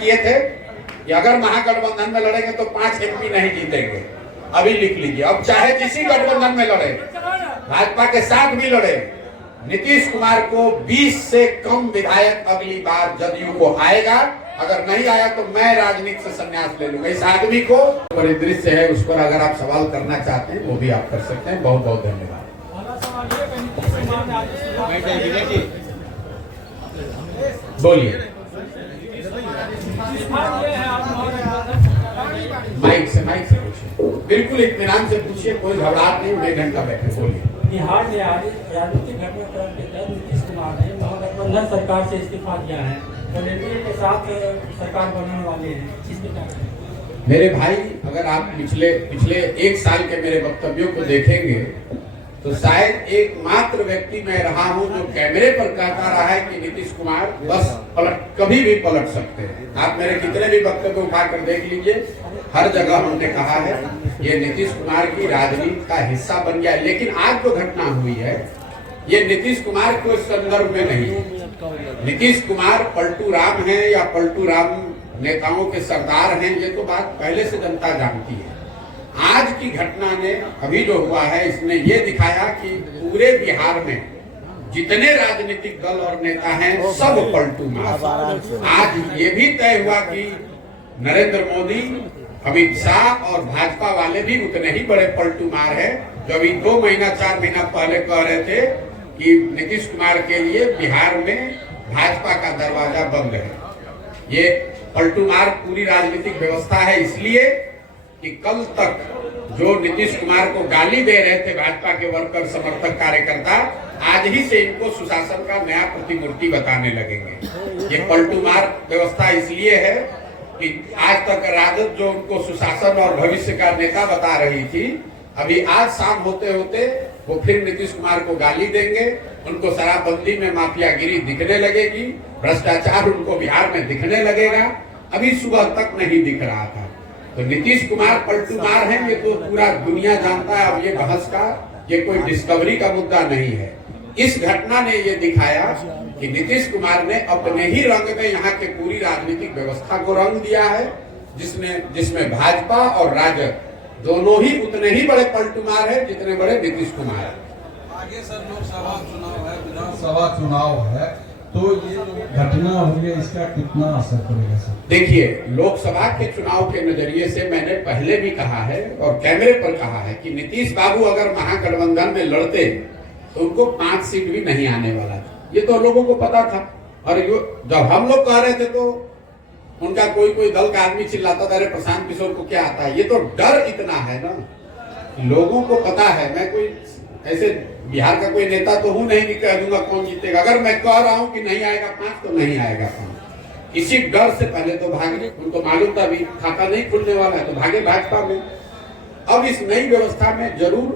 किए थे कि अगर महागठबंधन में लड़ेंगे तो 5 MP नहीं जीतेंगे। अभी लिख लीजिए, अब चाहे किसी गठबंधन में लड़े, भाजपा के साथ भी लड़े, नीतीश कुमार को 20 से कम विधायक अगली बार जदयू को आएगा। अगर नहीं आया तो मैं राजनीति से संन्यास ले लूंगा। इस आदमी को परिदृश्य है, उस पर अगर आप सवाल करना चाहते हैं वो भी आप कर सकते हैं। बहुत बहुत धन्यवाद। बोलिए, माइक से पूछिए, बिल्कुल इत्मीनान से पूछिए, कोई घबराहट नहीं। 1 घंटा बैठे, बोलिए। बिहार में राजनीतिक घटनाक्रम के तहत नीतीश कुमार ने महागठबंधन सरकार से इस्तीफा दिया है, तो एनडीए के साथ सरकार बनने वाले हैं, इसके क्या? मेरे भाई, अगर आप पिछले 1 साल के मेरे वक्तव्यों को देखेंगे तो शायद एकमात्र व्यक्ति मैं रहा हूं जो कैमरे पर कहता रहा है कि नीतीश कुमार बस कभी भी पलट सकते हैं। आप मेरे कितने भी वक्तव्य उठाकर देख लीजिए, हर जगह हमने कहा है ये नीतीश कुमार की राजनीति का हिस्सा बन गया है। लेकिन आज जो घटना हुई है ये नीतीश कुमार के संदर्भ में नहीं है। नीतीश कुमार पलटू राम है या पलटू राम नेताओं के सरदार हैं, ये तो बात पहले से जनता जानती है। आज की घटना ने, अभी जो हुआ है, इसने ये दिखाया कि पूरे बिहार में जितने राजनीतिक दल और नेता हैं सब पलटू मार। आज ये भी तय हुआ कि नरेंद्र मोदी, अमित शाह और भाजपा वाले भी उतने ही बड़े पलटू मार है जो अभी 2 महीना 4 महीना पहले कह रहे थे कि नीतीश कुमार के लिए बिहार में भाजपा का दरवाजा बंद है। ये पलटू मार पूरी राजनीतिक व्यवस्था है, इसलिए कि कल तक जो नीतीश कुमार को गाली दे रहे थे भाजपा के वर्कर, समर्थक, कार्यकर्ता, आज ही से इनको सुशासन का नया प्रतिमूर्ति बताने लगेंगे। ये पलटू मार व्यवस्था इसलिए है कि आज तक राजद जो उनको सुशासन और भविष्य का नेता बता रही थी, अभी आज शाम होते होते वो फिर नीतीश कुमार को गाली देंगे। उनको शराबबंदी में माफियागिरी दिखने लगेगी, भ्रष्टाचार उनको बिहार में दिखने लगेगा। अभी सुबह तक नहीं दिख रहा था। तो नीतीश कुमार पलटू मार है, ये तो पूरा दुनिया जानता है। अब ये बहस का, ये कोई डिस्कवरी का मुद्दा नहीं है। इस घटना ने ये दिखाया कि नीतीश कुमार ने अपने ही रंग में यहाँ के पूरी राजनीतिक व्यवस्था को रंग दिया है, जिसमें भाजपा और राजद दोनों ही उतने ही बड़े पलटूमार है जितने बड़े नीतीश कुमार है। आगे सर लोकसभा चुनाव है, विधानसभा चुनाव है, तो ये जो घटना हुई है इसका कितना असर पड़ेगा सर? देखिए, लोकसभा के चुनाव के नजरिए से मैंने पहले भी कहा है और कैमरे पर कहा है कि नीतीश बाबू अगर महागठबंधन में लड़ते तो उनको 5 सीट भी नहीं आने वाला था। ये तो लोगों को पता था। और जब हम लोग कह रहे थे तो उनका कोई दल का आदमी चिल्लाता था, अरे प्रशांत किशोर को क्या आता है। ये तो डर इतना है ना, लोगों को पता है। मैं कोई ऐसे बिहार का कोई नेता तो हूं नहीं कि कह दूंगा कौन जीतेगा। अगर मैं कह रहा हूं कि नहीं आएगा 5 तो नहीं आएगा 5। इसी डर से पहले तो भागे, उनको मालूम था भी खाता नहीं खुलने वाला है, तो भागे भाजपा में। अब इस नई व्यवस्था में जरूर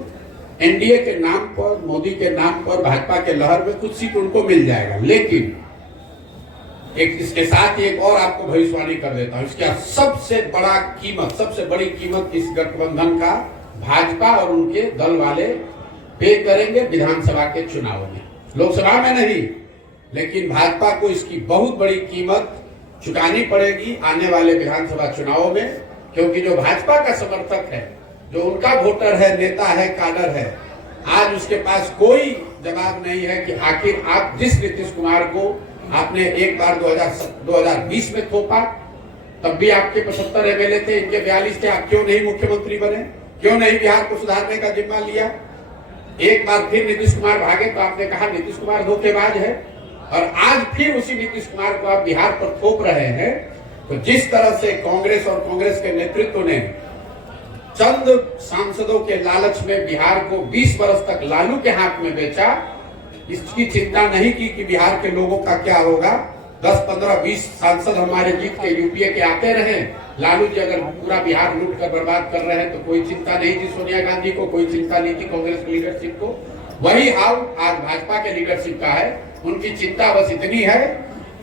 एनडीए के नाम पर, मोदी के नाम पर, भाजपा के लहर में कुछ सीट उनको मिल जाएगा। लेकिन इसके साथ ही एक और आपको भविष्यवाणी कर देता हूं, इसका सबसे बड़ी कीमत इस गठबंधन का भाजपा और उनके दल वाले पे करेंगे विधानसभा के चुनाव में। लोकसभा में नहीं, लेकिन भाजपा को इसकी बहुत बड़ी कीमत चुकानी पड़ेगी आने वाले विधानसभा चुनाव में। क्योंकि जो भाजपा का समर्थक है, जो उनका वोटर है, नेता है, काडर है, आज उसके पास कोई जवाब नहीं है कि आखिर आप जिस नीतीश कुमार को आपने एक बार 2020 में थोपा, तब भी आपके 75 एमएलए थे, इनके 42 थे, आप क्यों नहीं मुख्यमंत्री बने? क्यों नहीं बिहार को सुधारने का जिम्मा लिया? एक बार फिर नीतीश कुमार भागे तो आपने कहा नीतीश कुमार धोखेबाज है, और आज फिर उसी नीतीश कुमार को आप बिहार पर थोप रहे हैं। तो जिस तरह से कांग्रेस और कांग्रेस के नेतृत्व ने चंद सांसदों के लालच में बिहार को 20 वर्ष तक लालू के हाथ में बेचा, इसकी चिंता नहीं की कि बिहार के लोगों का क्या होगा। 10, 15, 20 सांसद हमारे जीत के यूपीए के आते रहे। लालू जी अगर पूरा बिहार लूट कर बर्बाद कर रहे हैं तो कोई चिंता नहीं थी सोनिया गांधी को, कोई चिंता नहीं थी कांग्रेस की लीडरशिप को। वही हाल आज भाजपा के लीडरशिप का है। उनकी चिंता बस इतनी है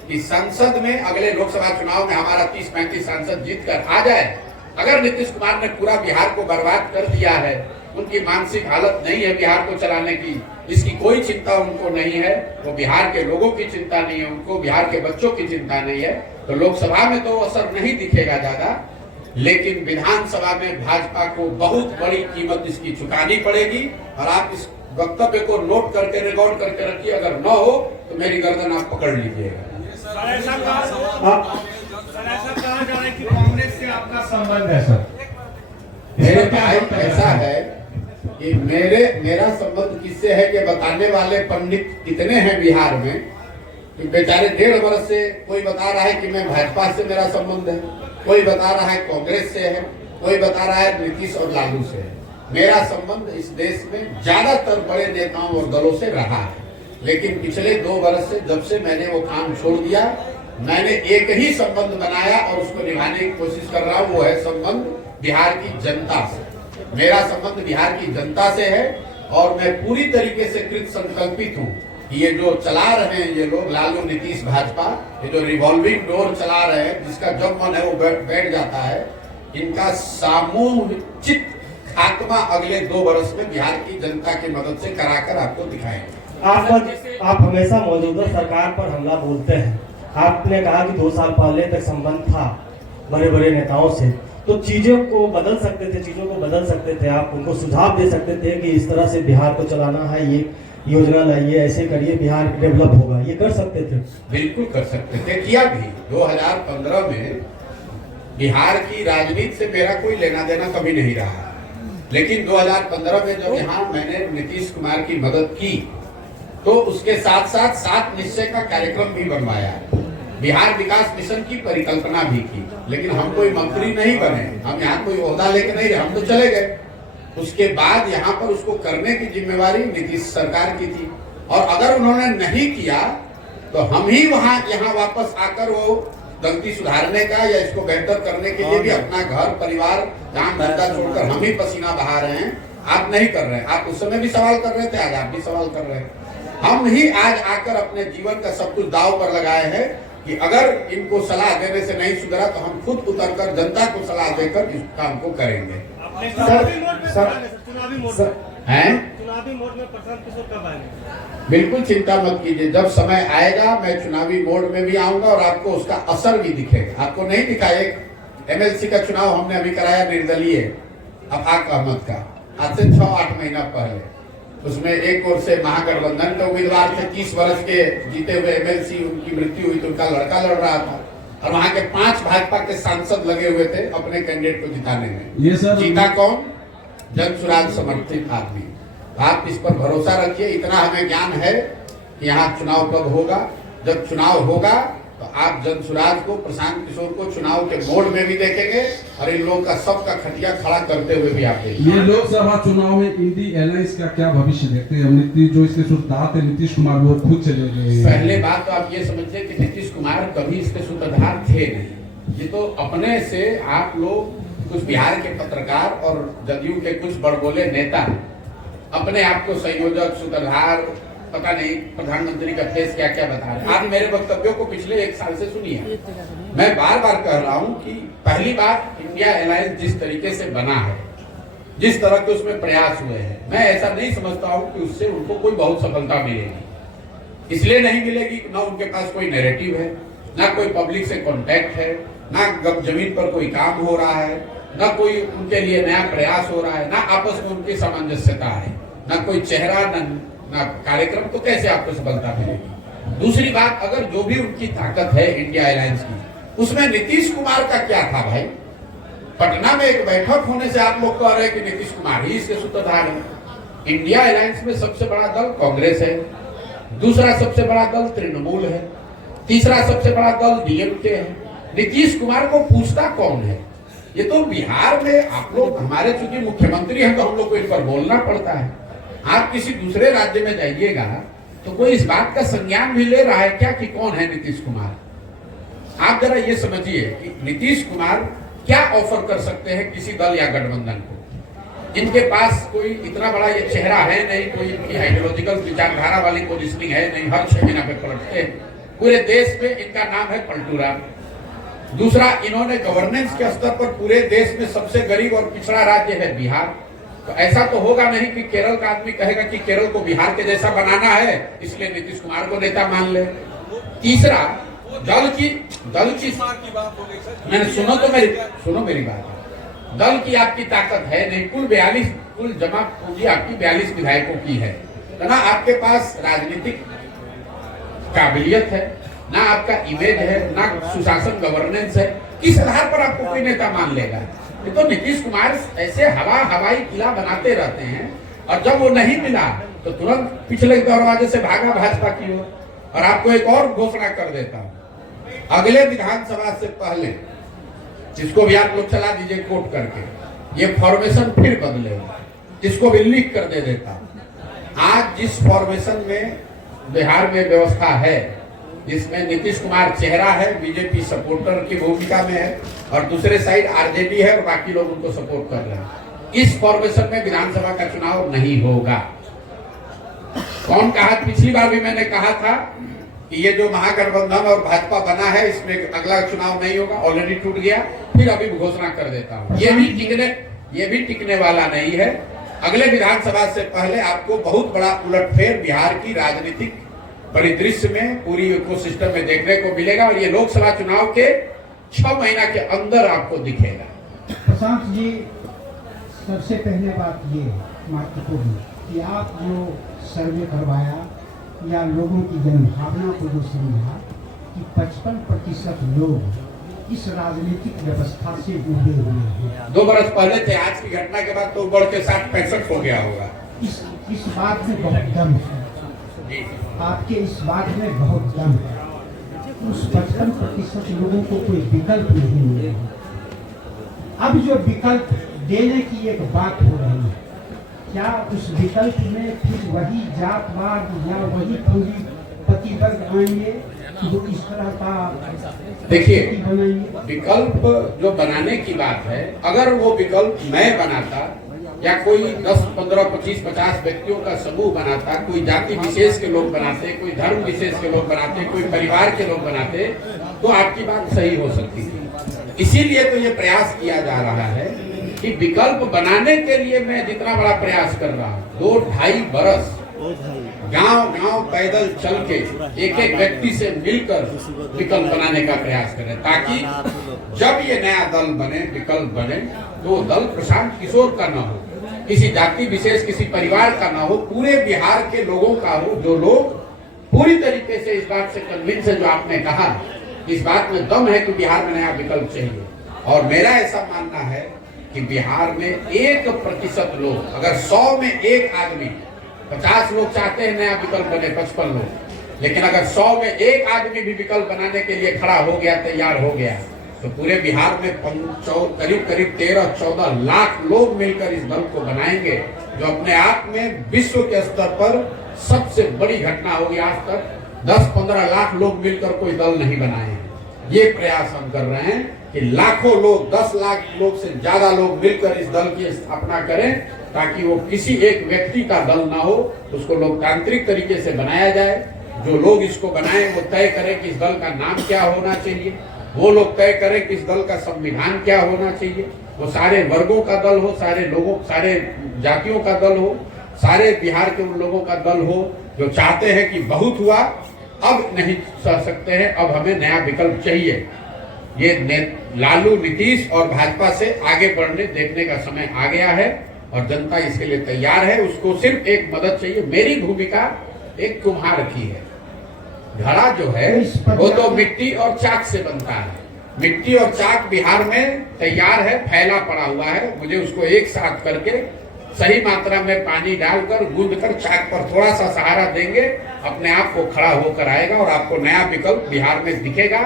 कि संसद में अगले लोकसभा चुनाव में हमारा 30-35 सांसद जीत कर आ जाए। अगर नीतीश कुमार ने पूरा बिहार को बर्बाद कर दिया है, उनकी मानसिक हालत नहीं है बिहार को चलाने की, इसकी कोई चिंता उनको नहीं है। वो बिहार के लोगों की चिंता नहीं है, उनको बिहार के बच्चों की चिंता नहीं है। तो लोकसभा में तो असर नहीं दिखेगा ज्यादा, लेकिन विधानसभा में भाजपा को बहुत बड़ी कीमत इसकी चुकानी पड़ेगी। और आप इस वक्तव्य को नोट करके रिकॉर्ड करके रखिए, अगर न हो तो मेरी गर्दन आप पकड़ लीजिएगा। ऐसा कहा जा रहा है कि कांग्रेस से आपका संबंध है सर। मेरे भाई ऐसा है कि मेरा संबंध किससे है कि बताने वाले पंडित कितने हैं बिहार में कि बेचारे 1.5 वर्ष से कोई बता रहा है कि मैं भाजपा से मेरा संबंध है, कोई बता रहा है कांग्रेस से है, कोई बता रहा है नीतीश और लालू से है। मेरा संबंध इस देश में ज्यादातर बड़े नेताओं और दलों से रहा है, लेकिन पिछले 2 वर्ष से जब से मैंने वो काम छोड़ दिया, मैंने एक ही संबंध बनाया और उसको निभाने की कोशिश कर रहा हूँ। वो है संबंध बिहार की जनता से। मेरा संबंध बिहार की जनता से है और मैं पूरी तरीके से कृत संकल्पित हूँ कि ये जो चला रहे हैं ये लोग, लालू नीतीश भाजपा, ये जो रिवॉल्विंग डोर चला रहे हैं, जिसका जब मन है वो बैठ जाता है, इनका सामूहिक खात्मा अगले 2 वर्ष में बिहार की जनता की मदद से कराकर आपको दिखाएंगे। आप हमेशा मौजूदा सरकार पर हमला बोलते हैं। आपने कहा कि 2 साल पहले तक संबंध था बड़े बड़े नेताओं से, तो चीजों को बदल सकते थे, आप उनको सुझाव दे सकते थे कि इस तरह से बिहार को चलाना है, ये योजना लाइए, ऐसे करिए, बिहार डेवलप होगा, ये कर सकते थे। बिल्कुल कर सकते थे, किया भी। 2015 में बिहार की राजनीति से मेरा कोई लेना देना कभी नहीं रहा, लेकिन 2015 में जब यहाँ मैंने नीतीश कुमार की मदद की तो उसके साथ साथ 7 निश्चय का कार्यक्रम भी बनवाया, बिहार विकास मिशन की परिकल्पना भी की, लेकिन हम कोई मंत्री नहीं बने, हम यहाँ कोई ओहदा लेके नहीं रहे, हम तो चले गए। उसके बाद यहाँ पर उसको करने की जिम्मेवारी नीतीश सरकार की थी, और अगर उन्होंने नहीं किया तो हम ही यहाँ वापस आकर वो गलती सुधारने का या इसको बेहतर करने के लिए भी अपना घर परिवार काम धंधा छोड़कर हम ही पसीना बहा रहे हैं। आप नहीं कर रहे हैं, आप उस समय भी सवाल कर रहे थे, आज आप भी सवाल कर रहे हैं। हम ही आज आकर अपने जीवन का सब कुछ दांव पर लगाए हैं कि अगर इनको सलाह देने से नहीं सुधरा तो हम खुद उतरकर जनता को सलाह देकर इस काम को करेंगे। चुनावी मोड में प्रशांत किशोर कब आएंगे? बिल्कुल चिंता मत कीजिए, जब समय आएगा मैं चुनावी मोड में भी आऊंगा और आपको उसका असर भी दिखेगा। आपको नहीं दिखा, एक एमएलसी का चुनाव हमने अभी कराया निर्दलीय अफाक अहमद का, आज से 6-8 महीना पहले। उसमें एक ओर से महागठबंधन के उम्मीदवार थे, 30 वर्ष के जीते हुए एमएलसी, उनकी मृत्यु हुई तो उनका लड़का लड़ रहा था, और वहां के 5 भाजपा के सांसद लगे हुए थे अपने कैंडिडेट को जिताने में। ये सर जीता कौन? जनसुराज समर्थित आदमी। आप इस पर भरोसा रखिए, इतना हमें ज्ञान है कि यहाँ चुनाव कब होगा। जब चुनाव होगा तो आप जनसुराज को, प्रशांत किशोर को चुनाव के मोड में भी देखेंगे और इन लोगों का सबका खटिया खड़ा करते हुए भी आप देखेंगे। ये लोकसभा चुनाव में इंडी अलायंस का क्या भविष्य देखते हैं? नीतीश जो इसके सूत्रधार थे, नीतीश कुमार, वो खुद चले गए। पहले बात तो आप ये समझिए कि नीतीश कुमार कभी इसके सूत्रधार थे नहीं। ये तो अपने से आप लोग कुछ बिहार के पत्रकार और जदयू के कुछ बड़बोले नेता अपने आप को संयोजक, सूत्रधार, पता नहीं प्रधानमंत्री का फेस क्या क्या बता रहे हैं। आप मेरे वक्तव्यों को पिछले 1 साल से सुनिए। मैं बार बार कह रहा हूं कि पहली बात, इंडिया अलायंस जिस तरीके से बना है, जिस तरह के उसमें प्रयास हुए हैं, मैं ऐसा नहीं समझता हूं कि उससे उनको कोई बहुत सफलता मिलेगी। इसलिए नहीं मिलेगी ना उनके पास कोई नैरेटिव है, ना कोई पब्लिक से कॉन्टैक्ट है, ना जमीन पर कोई काम हो रहा है, ना कोई उनके लिए नया प्रयास हो रहा है, ना आपस में उनकी सामंजस्यता है, ना कोई चेहरा, ना कार्यक्रम, तो कैसे आपको सफलता मिलेगी? दूसरी बात, अगर जो भी उनकी ताकत है इंडिया अलायंस की, उसमें नीतीश कुमार का क्या था भाई? पटना में एक बैठक होने से आप लोग कह रहे हैं कि नीतीश कुमार ही इसके सूत्रधार है। इंडिया अलायंस में सबसे बड़ा दल कांग्रेस है, दूसरा सबसे बड़ा दल तृणमूल है, तीसरा सबसे बड़ा दल डीएमके है। नीतीश कुमार को पूछता कौन है? ये तो बिहार में आप लोग, हमारे चूंकि मुख्यमंत्री हैं तो हम लोग को इन पर बोलना पड़ता है। आप किसी दूसरे राज्य में जाइएगा तो कोई इस बात का संज्ञान भी ले रहा है क्या कि कौन है नीतीश कुमार? आप जरा ये समझिए कि नीतीश कुमार क्या ऑफर कर सकते हैं किसी दल या गठबंधन को। इनके पास कोई इतना बड़ा ये चेहरा है नहीं, कोई इनकी आइडियोलॉजिकल विचारधारा वाली पोजिशनिंग है नहीं, हर 6 महीना पे पलटते हैं। पूरे देश में इनका नाम है पलटूरा। दूसरा, इन्होंने गवर्नेंस के स्तर पर पूरे देश में सबसे गरीब और पिछड़ा राज्य है बिहार। तो ऐसा तो होगा नहीं कि केरल का आदमी कहेगा कि केरल को बिहार के जैसा बनाना है इसलिए नीतीश कुमार को नेता मान ले। तीसरा, दल की कुमार की बात हो गई सर। मैंने सुनो मेरी बात। दल की आपकी ताकत है नहीं, कुल जमा पूंजी आपकी 42 विधायकों की है, तो ना आपके पास राजनीतिक काबिलियत है, ना आपका इमेज है, ना सुशासन गवर्नेंस है। किस आधार पर आपको कोई नेता मान लेगा? ये तो नीतीश कुमार ऐसे हवाई किला बनाते रहते हैं, और जब वो नहीं मिला तो तुरंत पिछले दरवाजे से भागा भाजपा की ओर। और आपको एक और घोषणा कर देता हूं, अगले विधानसभा से पहले, जिसको भी आप लोग चला दीजिए कोट करके, ये फॉर्मेशन फिर बदलेगा, इसको भी लिख कर दे देता हूं। आज जिस फॉर्मेशन में बिहार में व्यवस्था है, जिसमें नीतीश कुमार चेहरा है, बीजेपी सपोर्टर की भूमिका में है, और दूसरे साइड आरजेडी है और बाकी लोग उनको सपोर्ट कर रहे हैं, इस फॉर्मेशन में विधानसभा का चुनाव नहीं होगा। कौन कहा? पिछली बार भी मैंने कहा था कि ये जो महागठबंधन और भाजपा बना है, इसमें अगला चुनाव नहीं होगा, ऑलरेडी टूट गया। फिर अभी घोषणा कर देता हूं, ये भी टिकने वाला नहीं है। अगले विधानसभा से पहले आपको बहुत बड़ा उलटफेर बिहार की राजनीतिक परिदृश्य में, पूरी इकोसिस्टम में देखने को मिलेगा, और ये लोकसभा चुनाव के 6 महीना के अंदर आपको दिखेगा। प्रशांत जी, सबसे पहले बात ये महत्वपूर्ण कि आप जो सर्वे करवाया या लोगों की जनभावना को जो समझा कि 55% लोग इस राजनीतिक व्यवस्था से जुड़े हुए हैं। 2 बरस पहले थे, आज की घटना के बाद तो बढ़ के 60-65 हो गया होगा। इस बात में बहुत दम है, आपके इस बात में बहुत दम है। उस 55% लोगों को कोई विकल्प नहीं मिलेगा। अब जो विकल्प देने की एक बात हो रही है, क्या उस विकल्प में फिर वही जातवाद या वही पूंजीपति वर्ग आएंगे जो इस तरह का? देखिए, विकल्प जो बनाने की बात है, अगर वो विकल्प मैं बनाता या कोई 10, 15, 25, 50 व्यक्तियों का समूह बनाता, कोई जाति विशेष के लोग बनाते, कोई धर्म विशेष के लोग बनाते, कोई परिवार के लोग बनाते, तो आपकी बात सही हो सकती थी। इसीलिए तो ये प्रयास किया जा रहा है कि विकल्प बनाने के लिए मैं जितना बड़ा प्रयास कर रहा हूँ, 2-2.5 बरस गांव पैदल चल के एक व्यक्ति से मिलकर विकल्प बनाने का प्रयास करें, ताकि जब ये नया दल बने, विकल्प बने, तो दल प्रशांत किशोर का ना हो, किसी जाति विशेष, किसी परिवार का ना हो, पूरे बिहार के लोगों का हो, जो लोग पूरी तरीके से इस बात से कन्विंस है, जो आपने कहा, इस बात में दम है कि बिहार में नया विकल्प चाहिए। और मेरा ऐसा मानना है कि बिहार में 1% लोग, अगर 100 में 1 आदमी, 50 लोग चाहते हैं नया विकल्प बने, 55 लोग, लेकिन अगर 100 में 1 आदमी भी विकल्प बनाने के लिए खड़ा हो गया, तैयार हो गया, तो पूरे बिहार में करीब 13-14 लाख लोग मिलकर इस दल को बनाएंगे, जो अपने आप में विश्व के स्तर पर सबसे बड़ी घटना होगी। आज तक 10-15 लाख लोग मिलकर कोई दल नहीं बनाए हैं। ये प्रयास हम कर रहे हैं कि लाखों लोग, 10 लाख लोग से ज्यादा लोग मिलकर इस दल की स्थापना करें, ताकि वो किसी एक व्यक्ति का दल ना हो, उसको लोकतांत्रिक तरीके से बनाया जाए। जो लोग इसको बनाएं वो तय करें कि इस दल का नाम क्या होना चाहिए, वो लोग तय करें कि इस दल का संविधान क्या होना चाहिए, वो सारे वर्गों का दल हो, सारे लोगों, सारे जातियों का दल हो, सारे बिहार के उन लोगों का दल हो जो चाहते हैं कि बहुत हुआ, अब नहीं सह सकते हैं, अब हमें नया विकल्प चाहिए। ये लालू, नीतीश और भाजपा से आगे बढ़ने देखने का समय आ गया है, और जनता इसके लिए तैयार है। उसको सिर्फ एक मदद चाहिए। मेरी भूमिका एक कुम्हार की है। घड़ा जो है वो तो मिट्टी और चाक से बनता है। मिट्टी और चाक बिहार में तैयार है, फैला पड़ा हुआ है। मुझे उसको एक साथ करके सही मात्रा में पानी डालकर गूंद कर चाक पर थोड़ा सा सहारा देंगे, अपने आप को खड़ा होकर आएगा और आपको नया विकल्प बिहार में दिखेगा।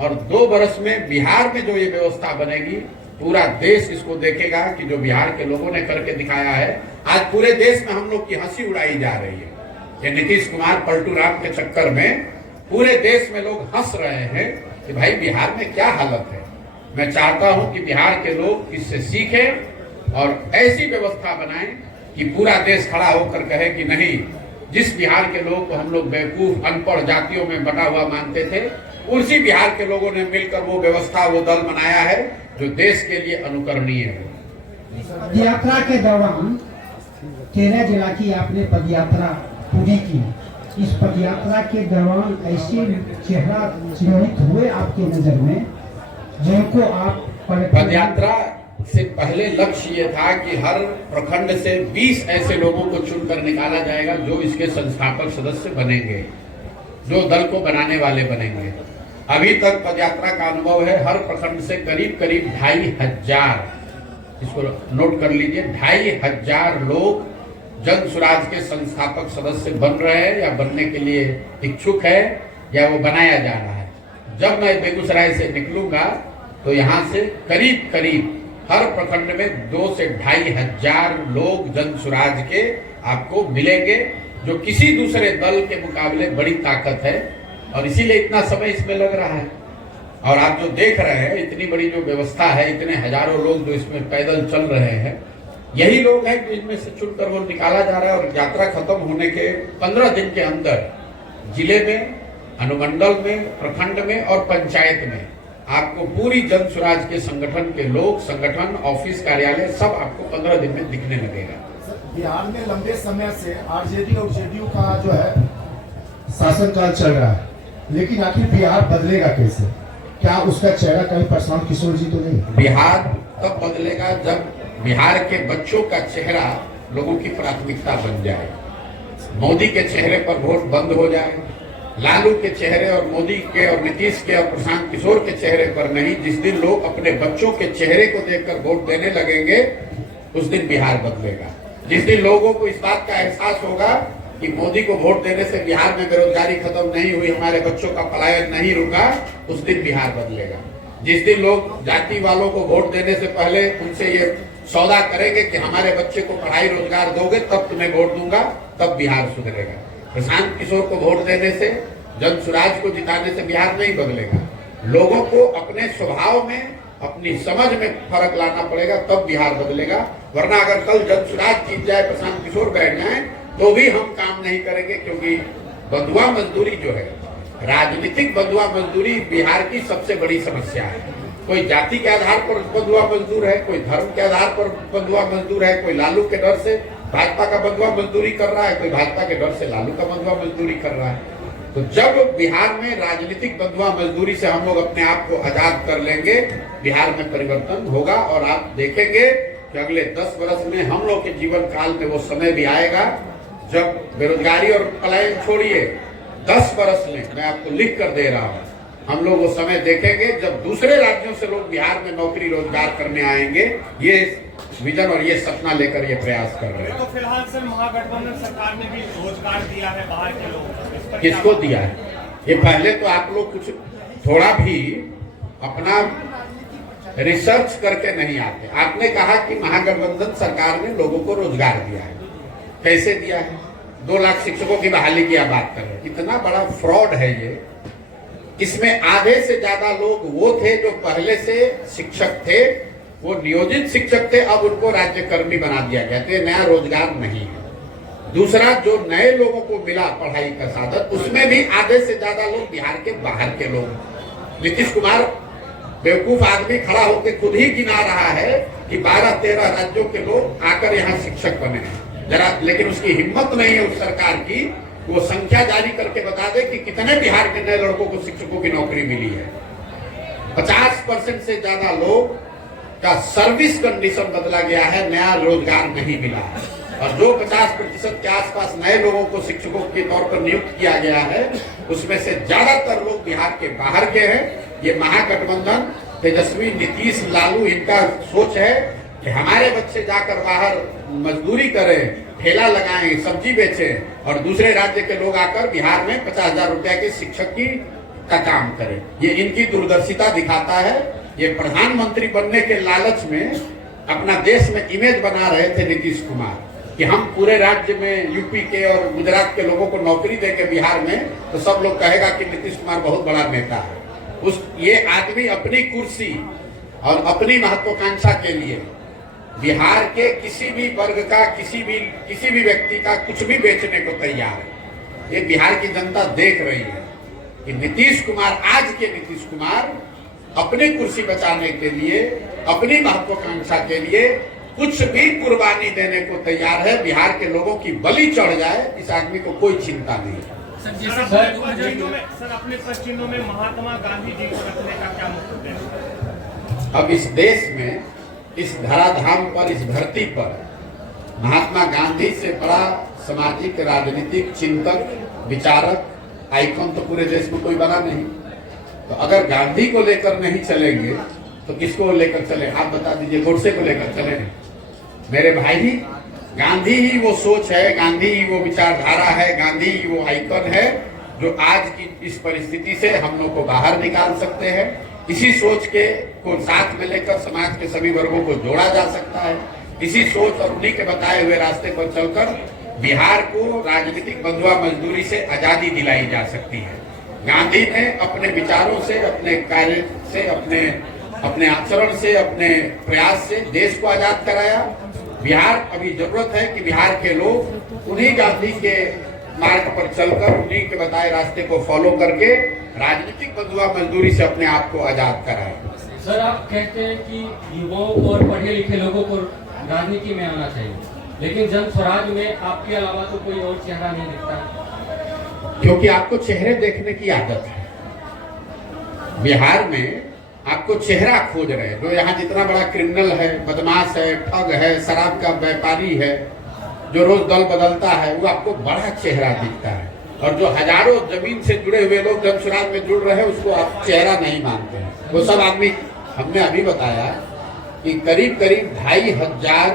और 2 बरस में बिहार में जो ये व्यवस्था बनेगी, पूरा देश इसको देखेगा कि जो बिहार के लोगों ने करके दिखाया है। आज पूरे देश में हम लोग की हंसी उड़ाई जा रही है। ये नीतीश कुमार पलटू राम के चक्कर में पूरे देश में लोग हंस रहे हैं कि भाई बिहार में क्या हालत है। मैं चाहता हूं कि बिहार के लोग इससे सीखें और ऐसी व्यवस्था बनाएं कि पूरा देश खड़ा होकर कहे कि नहीं, जिस बिहार के लोग को हम लोग बेवकूफ, अनपढ़ जातियों में बटा हुआ मानते थे, उसी बिहार के लोगों ने मिलकर वो व्यवस्था, वो दल बनाया है जो देश के लिए अनुकरणीय है। यात्रा के दौरान 13 जिला की आपने पदयात्रा पूरी की। इस पदयात्रा के दौरान ऐसे चेहरा चिन्हित हुए आपके नजर में जिनको आप पदयात्रा से पहले लक्ष्य ये था कि हर प्रखंड से 20 ऐसे लोगों को चुनकर निकाला जाएगा जो इसके संस्थापक सदस्य बनेंगे, जो दल को बनाने वाले बनेंगे। अभी तक पदयात्रा का अनुभव है, हर प्रखंड से करीब करीब 2500, इसको नोट कर लीजिए, 2500 लोग जन सुराज के संस्थापक सदस्य बन रहे हैं या बनने के लिए इच्छुक है या वो बनाया जा रहा है। जब मैं बेगूसराय से निकलूंगा तो यहाँ से करीब करीब हर प्रखंड में 2 से 2500 लोग जन सुराज के आपको मिलेंगे, जो किसी दूसरे दल के मुकाबले बड़ी ताकत है और इसीलिए इतना समय इसमें लग रहा है। और आप जो देख रहे हैं, इतनी बड़ी जो व्यवस्था है, इतने हजारों लोग जो इसमें पैदल चल रहे हैं, यही लोग हैं जिनमें से चुनकर वो निकाला जा रहा है। और यात्रा खत्म होने के 15 दिन के अंदर जिले में, अनुमंडल में, प्रखंड में और पंचायत में आपको पूरी जन सुराज के संगठन के लोग, संगठन, ऑफिस, कार्यालय सब आपको 15 दिन में दिखने लगेगा। बिहार में लंबे समय से आरजेडी और जेडीयू का जो है शासनकाल चल रहा है, लेकिन आखिर बिहार बदलेगा कैसे? क्या उसका चेहरा कहीं प्रशांत किशोर जी तो नहीं? बिहार तब बदलेगा जब बिहार के बच्चों का चेहरा लोगों की प्राथमिकता बन जाए। मोदी के चेहरे पर वोट बंद हो जाए, लालू के चेहरे और मोदी के और नीतीश के और प्रशांत किशोर के चेहरे पर नहीं। जिस दिन लोग अपने बच्चों के चेहरे को देखकर वोट देने लगेंगे, उस दिन बिहार बदलेगा। जिस दिन लोगों को इस बात का एहसास होगा कि मोदी को वोट देने से बिहार में बेरोजगारी खत्म नहीं हुई, हमारे बच्चों का पलायन नहीं रुका, उस दिन बिहार बदलेगा। जिस दिन लोग जाति वालों को वोट देने से पहले उनसे ये सौदा करेंगे कि हमारे बच्चे को पढ़ाई रोजगार दोगे तब तुम्हें वोट दूंगा, तब बिहार सुधरेगा। प्रशांत किशोर को वोट देने से, जन सुराज को जिताने से बिहार नहीं बदलेगा। लोगों को अपने स्वभाव में, अपनी समझ में फर्क लाना पड़ेगा, तब बिहार बदलेगा। वरना अगर कल जन सुराज जीत जाए, प्रशांत किशोर बैठ जाए, तो भी हम काम नहीं करेंगे। क्योंकि बंधुआ मजदूरी जो है, राजनीतिक बंधुआ मजदूरी बिहार की सबसे बड़ी समस्या है। कोई जाति के आधार पर बंधुआ मजदूर है, कोई धर्म के आधार पर बंधुआ मजदूर है, कोई लालू के डर से भाजपा का बंधुआ मजदूरी कर रहा है, कोई भाजपा के डर से लालू का बंधुआ मजदूरी कर रहा है। तो जब बिहार में राजनीतिक बंधुआ मजदूरी से हम लोग अपने आप को आजाद कर लेंगे, बिहार में परिवर्तन होगा। और आप देखेंगे कि अगले 10 वर्ष में हम लोग के जीवन काल में वो समय भी आएगा जब बेरोजगारी और पलायन छोड़िए, 10 वर्ष में मैं आपको लिख कर दे रहा हूँ, हम लोग वो समय देखेंगे जब दूसरे राज्यों से लोग बिहार में नौकरी रोजगार करने आएंगे। ये विजन और ये सपना लेकर ये प्रयास कर रहे हैं। तो फिलहाल सर महागठबंधन सरकार ने भी रोजगार दिया है बाहर के लोगों को, किसको दिया है? ये पहले तो आप लोग कुछ थोड़ा भी अपना रिसर्च करके नहीं आते। आपने कहा कि महागठबंधन सरकार ने लोगों को रोजगार दिया है। कैसे दिया है? 2 लाख शिक्षकों की बहाली की आप बात कर रहे हैं। इतना बड़ा फ्रॉड है ये। इसमें आधे से ज्यादा लोग वो थे जो पहले से शिक्षक थे, वो नियोजित शिक्षक थे, अब उनको राज्यकर्मी बना दिया गया। तो नया रोजगार नहीं है। दूसरा, जो नए लोगों को मिला पढ़ाई का साधन, उसमें भी आधे से ज्यादा लोग बिहार के बाहर के लोग। नीतीश कुमार बेवकूफ आदमी खड़ा होकर खुद ही गिना रहा है कि 12-13 राज्यों के लोग आकर यहाँ शिक्षक बने हैं जरा, लेकिन उसकी हिम्मत नहीं है उस सरकार की वो संख्या जारी करके बता दे कि कितने बिहार के नए लड़कों को शिक्षकों की नौकरी मिली है। 50% से ज्यादा लोग का सर्विस कंडीशन बदला गया है, नया रोजगार नहीं मिला है। और जो 50% के आसपास नए लोगों को शिक्षकों के तौर पर नियुक्त किया गया है, उसमें से ज्यादातर लोग बिहार के बाहर के हैं। ये महागठबंधन, तेजस्वी, नीतीश, लालू, इनका सोच है कि हमारे बच्चे जाकर बाहर मजदूरी करें, ठेला लगाएं, सब्जी बेचें और दूसरे राज्य के लोग आकर बिहार में 50,000 रुपया के शिक्षक का काम करें। ये इनकी दूरदर्शिता दिखाता है। ये प्रधानमंत्री बनने के लालच में अपना देश में इमेज बना रहे थे नीतीश कुमार कि हम पूरे राज्य में यूपी के और गुजरात के लोगों को नौकरी देके बिहार में, तो सब लोग कहेगा कि नीतीश कुमार बहुत बड़ा नेता है। ये आदमी अपनी कुर्सी और अपनी महत्वाकांक्षा के लिए बिहार के किसी भी वर्ग का, किसी भी व्यक्ति का कुछ भी बेचने को तैयार है। ये बिहार की जनता देख रही है कि नीतीश कुमार, आज के नीतीश कुमार अपनी कुर्सी बचाने के लिए, अपनी महत्वाकांक्षा के लिए कुछ भी कुर्बानी देने को तैयार है। बिहार के लोगों की बलि चढ़ जाए, इस आदमी को कोई चिंता नहीं है। सर अपने पद चिन्हों में महात्मा गांधी जी को रखने का क्या मतलब है? अब इस देश में, इस धराधाम पर, इस धरती पर महात्मा गांधी से बड़ा सामाजिक राजनीतिक चिंतक, विचारक, आइकॉन तो पूरे देश में कोई बना नहीं। तो अगर गांधी को लेकर नहीं चलेंगे तो किसको लेकर चले? आप बता दीजिए। गोडसे को लेकर चले? मेरे भाई, गांधी ही वो सोच है, गांधी ही वो विचारधारा है, गांधी ही वो आइकन है जो आज की इस परिस्थिति से हम लोग को बाहर निकाल सकते हैं। इसी सोच को साथ में लेकर समाज के सभी वर्गों को जोड़ा जा सकता है। इसी सोच और उन्हीं के बताए हुए रास्ते पर चलकर बिहार को राजनीतिक बंधुआ मजदूरी से आजादी दिलाई जा सकती है। गांधी ने अपने विचारों से, अपने कार्य से, अपने आचरण से, अपने प्रयास से देश को आजाद कराया। बिहार अभी जरूरत है कि बिहार के लोग उन्हीं गांधी के मार्ग पर चलकर, उन्हीं के बताए रास्ते को फॉलो करके राजनीतिक बंधुआ मजदूरी से अपने आप को आजाद कराए। सर, आप कहते हैं कि युवाओं और पढ़े लिखे लोगों को राजनीति में आना चाहिए, लेकिन जन स्वराज में आपके अलावा तो कोई और चेहरा नहीं दिखता। क्योंकि आपको चेहरे देखने की आदत है। बिहार में आपको चेहरा खोज रहे हैं। जो यहाँ जितना बड़ा क्रिमिनल है, बदमाश है, ठग है, शराब का व्यापारी है, जो रोज दल बदलता है, वो आपको बड़ा चेहरा दिखता है। और जो हजारों जमीन से जुड़े हुए लोग जन स्वराज में जुड़ रहे हैं, उसको आप चेहरा नहीं मानते हैं। वो सब आदमी, हमने अभी बताया कि करीब करीब 2500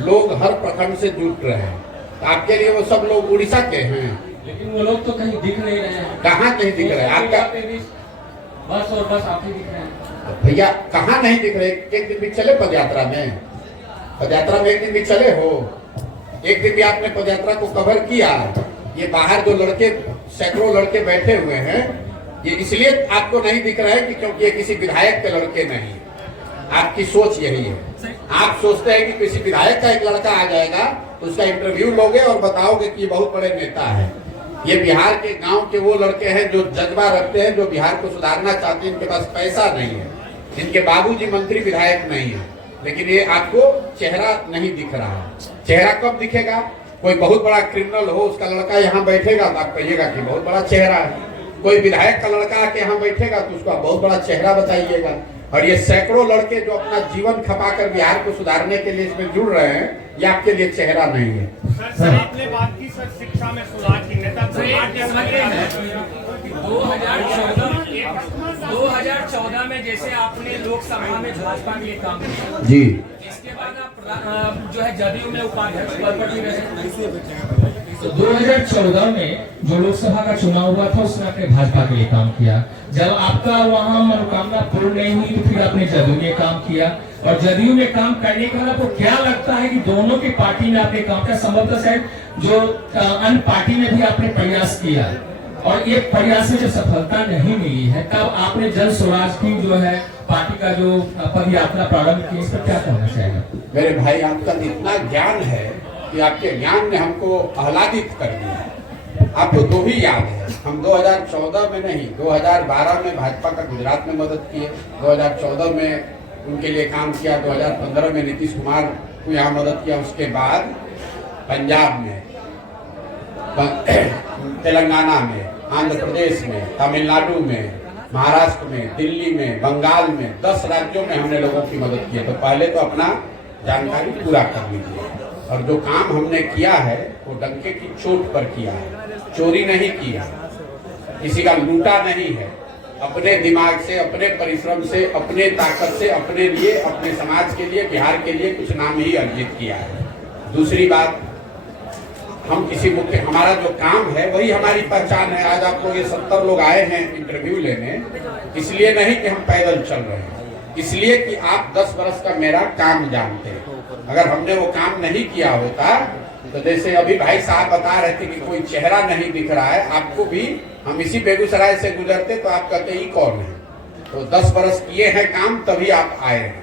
लोग हर प्रखंड से जुड़ रहे हैं। तो आपके लिए वो सब लोग उड़ीसा के हैं, लेकिन वो लोग तो कहीं दिख नहीं रहे हैं। कहाँ नहीं दिख रहे? आपका बस और बस आप ही दिख रहे हैं। भैया कहाँ नहीं दिख रहे? एक दिन भी चले पदयात्रा में? पदयात्रा में एक दिन भी चले हो? एक दिन भी आपने पदयात्रा को कवर किया? ये बाहर जो लड़के, सैकड़ों लड़के बैठे हुए हैं, ये इसलिए आपको नहीं दिख रहा है कि क्योंकि ये किसी विधायक के लड़के नहीं। आपकी सोच यही है। आप सोचते हैं कि किसी विधायक का एक लड़का आ जाएगा तो उसका इंटरव्यू लोगे और बताओगे कि ये बहुत बड़े नेता है। ये बिहार के गांव के वो लड़के हैं जो जज्बा रखते हैं, जो बिहार को सुधारना चाहते हैं। इनके पास पैसा नहीं है, इनके बाबूजी मंत्री विधायक नहीं है, लेकिन ये आपको चेहरा नहीं दिख रहा है। चेहरा कब दिखेगा? कोई बहुत बड़ा क्रिमिनल हो, उसका लड़का यहाँ बैठेगा तो आप कहिएगा कि बहुत बड़ा चेहरा है। कोई विधायक का लड़का आके यहाँ बैठेगा तो उसका बहुत बड़ा चेहरा बताइएगा। और ये सैकड़ों लड़के जो अपना जीवन खपाकर बिहार को सुधारने के लिए इसमें जुड़ रहे हैं, ये आपके लिए चेहरा नहीं है। सर आपने बात की सर शिक्षा में सुधार की, नेता 2014 में जैसे आपने लोकसभा में भाजपा के लिए काम किया जी, इसके बाद आप जो है जदयू में उपाध्यक्ष पद पर भी रहे। तो 2014 में जो लोकसभा का चुनाव हुआ था उसमें आपने भाजपा के लिए काम किया। जब आपका वहां मनोकामना पूर्ण नहीं हुई तो फिर आपने जदयू में काम किया। और जदयू में काम करने के बाद आपको क्या लगता है कि दोनों की पार्टी में आपने काम किया? संभवतः शायद जो अन्य पार्टी में भी आपने प्रयास किया और ये प्रयास में जब सफलता नहीं मिली है तब आपने जन स्वराज की जो है पार्टी का जो पद यात्रा प्रारंभ की, इस पर क्या कहना चाहेगा? मेरे भाई, आपका इतना ज्ञान है कि आपके ज्ञान ने हमको आह्लादित कर दिया। आपको दो ही याद है, हम 2014 में नहीं, 2012 में भाजपा का गुजरात में मदद किए, 2014 में उनके लिए काम किया, 2015 में नीतीश कुमार को यहाँ मदद किया। उसके बाद पंजाब में, तेलंगाना में, आंध्र प्रदेश में, तमिलनाडु में, महाराष्ट्र में, दिल्ली में, बंगाल में, 10 राज्यों में हमने लोगों की मदद की है। तो पहले तो अपना जानकारी पूरा कर लीजिए। और जो काम हमने किया है वो डंके की चोट पर किया है, चोरी नहीं की है, किसी का लूटा नहीं है। अपने दिमाग से, अपने परिश्रम से, अपने ताकत से, अपने लिए, अपने समाज के लिए, बिहार के लिए कुछ नाम ही अर्जित किया है। दूसरी बात, हम किसी मुख्य, हमारा जो काम है वही हमारी पहचान है। आज आप लोग ये 70 लोग आए हैं इंटरव्यू लेने, इसलिए नहीं कि हम पैदल चल रहे हैं, इसलिए कि आप 10 बरस का मेरा काम जानते हैं। अगर हमने वो काम नहीं किया होता तो जैसे अभी भाई साहब बता रहे थे कि कोई चेहरा नहीं दिख रहा है, आपको भी हम इसी बेगूसराय से गुजरते तो आप कहते ही कौन है। तो 10 बरस किए हैं काम तभी आप आए हैं।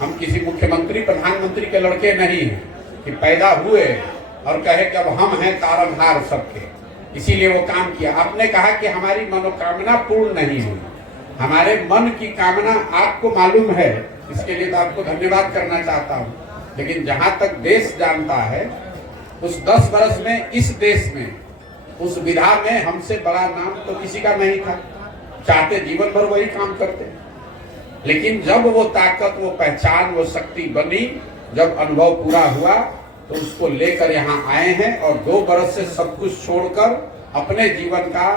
हम किसी मुख्यमंत्री प्रधानमंत्री के लड़के नहीं हैं कि पैदा हुए और कहे कि अब हम हैं तारनहार सबके, इसीलिए वो काम किया। आपने कहा कि हमारी मनोकामना पूर्ण नहीं हुई, हमारे मन की कामना आपको मालूम है, इसके लिए तो आपको धन्यवाद करना चाहता हूँ। लेकिन जहां तक देश जानता है, उस 10 बरस में इस देश में उस विधा में हमसे बड़ा नाम तो किसी का नहीं था, चाहते जीवन भर वही काम करते। लेकिन जब वो ताकत, वो पहचान, वो शक्ति बनी, जब अनुभव पूरा हुआ तो उसको लेकर यहाँ आए हैं और 2 बरस से सब कुछ छोड़कर अपने जीवन का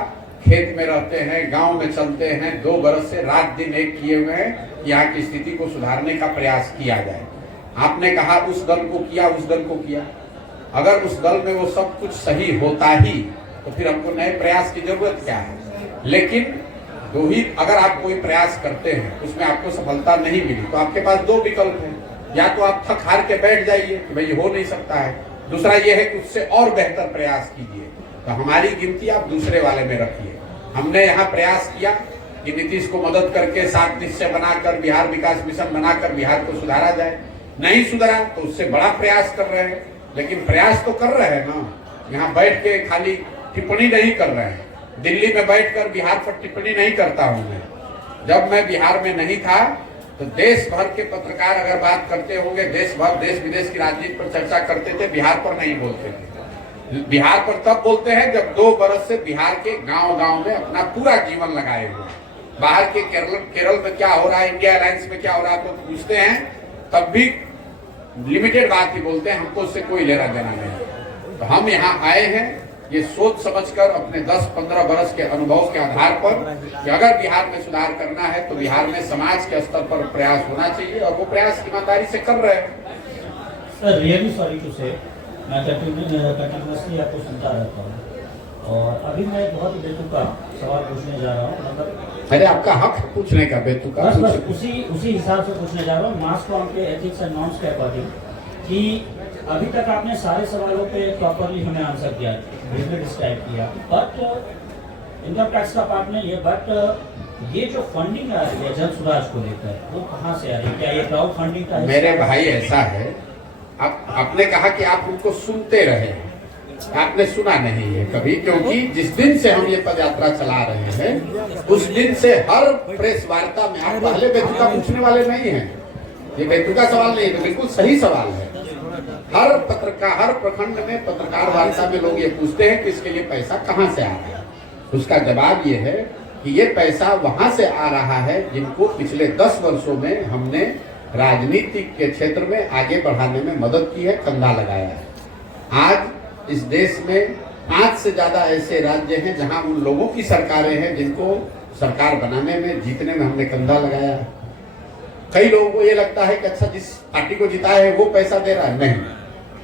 खेत में रहते हैं, गांव में चलते हैं। 2 बरस से रात दिन एक किए हुए हैं, यहाँ की स्थिति को सुधारने का प्रयास किया जाए। आपने कहा उस दल को किया, उस दल को किया। अगर उस दल में वो सब कुछ सही होता ही तो फिर हमको नए प्रयास की जरूरत क्या है। लेकिन अगर आप कोई प्रयास करते हैं उसमें आपको सफलता नहीं मिली तो आपके पास 2 विकल्प हैं। या तो आप थक हार के बैठ जाइए कि भाई हो नहीं सकता है, दूसरा ये है कि उससे और बेहतर प्रयास कीजिए। तो हमारी गिनती आप दूसरे वाले में रखिए। हमने यहाँ प्रयास किया कि नीतीश को मदद करके 7 निश्चय बनाकर बिहार विकास मिशन बनाकर बिहार को सुधारा जाए। नहीं सुधरा तो उससे बड़ा प्रयास कर रहे हैं, लेकिन प्रयास तो कर रहे हैं ना। यहाँ बैठ के खाली टिप्पणी नहीं कर रहे हैं। दिल्ली में बैठकर बिहार पर टिप्पणी नहीं करता हूँ मैं। जब मैं बिहार में नहीं था तो देश भर के पत्रकार अगर बात करते होंगे, देश विदेश की राजनीति पर चर्चा करते थे, बिहार पर नहीं बोलते थे। बिहार पर तब बोलते हैं जब 2 बरस से बिहार के गांव-गांव में अपना पूरा जीवन लगाए हुए। बाहर के केरल में क्या हो रहा है, इंडिया अलायंस में क्या हो रहा है तो पूछते हैं, तब भी लिमिटेड बात ही बोलते हैं, हमको उससे कोई लेना देना नहीं। तो हम यहाँ आए हैं ये सोच समझकर अपने 10-15 बरस के अनुभव के आधार पर कि अगर बिहार में सुधार करना है तो बिहार में समाज के स्तर पर प्रयास होना चाहिए और वो प्रयास ईमानदारी से कर रहे हैं। सर रियली सॉरी टू से मैं कंटिन्यूसली आपको सुनता रहता हूँ और अभी मैं बहुत ही बेतुका सवाल पूछने जा रहा हूँ। मतलब अरे आपका हक है पूछने का, बेतुका बस उसी हिसाब से पूछने जा रहा हूँ मास कॉम के एथिक्स एंड नॉर्म्स के अकॉर्डिंग कि अभी तक आपने सारे सवालों पे प्रॉपरली हमें आंसर दिया, डिस्क्राइब किया, बट इनकम टैक्स का पार्ट नहीं है। बट ये जो फंडिंग आ रही है जन सुराज को लेकर वो कहाँ से आ रही है? क्या ये क्राउड फंडिंग का? मेरे भाई ऐसा है, आपने कहा कि आप उनको सुनते रहे, आपने सुना नहीं है कभी, क्योंकि जिस दिन से हम ये पदयात्रा चला रहे हैं उस दिन से हर प्रेस वार्ता में आप पहले बेतुका पूछने वाले नहीं हैं। ये बेतुका सवाल नहीं है, बिल्कुल सही सवाल है। हर प्रखंड में पत्रकार वार्ता में लोग ये पूछते हैं कि इसके लिए पैसा कहाँ से आ रहा है। उसका जवाब ये है कि ये पैसा वहां से आ रहा है जिनको पिछले 10 वर्षों में हमने राजनीति के क्षेत्र में आगे बढ़ाने में मदद की है, कंधा लगाया है। आज इस देश में 5 से ज्यादा ऐसे राज्य हैं जहां उन लोगों की सरकारें हैं जिनको सरकार बनाने में, जीतने में हमने कंधा लगाया है। कई लोगों को ये लगता है कि अच्छा जिस पार्टी को जिताया है वो पैसा दे रहा है, नहीं,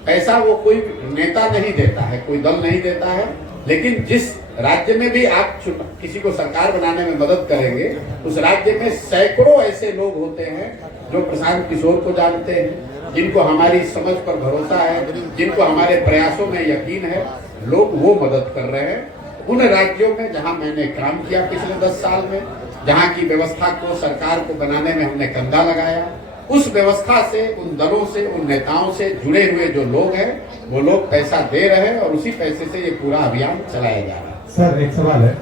पैसा वो कोई नेता नहीं देता है, कोई दल नहीं देता है। लेकिन जिस राज्य में भी आप किसी को सरकार बनाने में मदद करेंगे उस राज्य में सैकड़ों ऐसे लोग होते हैं जो प्रशांत किशोर को जानते हैं, जिनको हमारी समझ पर भरोसा है, जिनको हमारे प्रयासों में यकीन है, लोग वो मदद कर रहे हैं। उन राज्यों में जहां मैंने काम किया पिछले 10 साल में, जहां की व्यवस्था को, सरकार को बनाने में हमने कंधा लगाया, उस व्यवस्था से, उन दलों से, उन नेताओं से जुड़े हुए जो लोग हैं वो लोग पैसा दे रहे हैं और उसी पैसे से ये पूरा अभियान चलाया जा रहा है। सर एक सवाल है,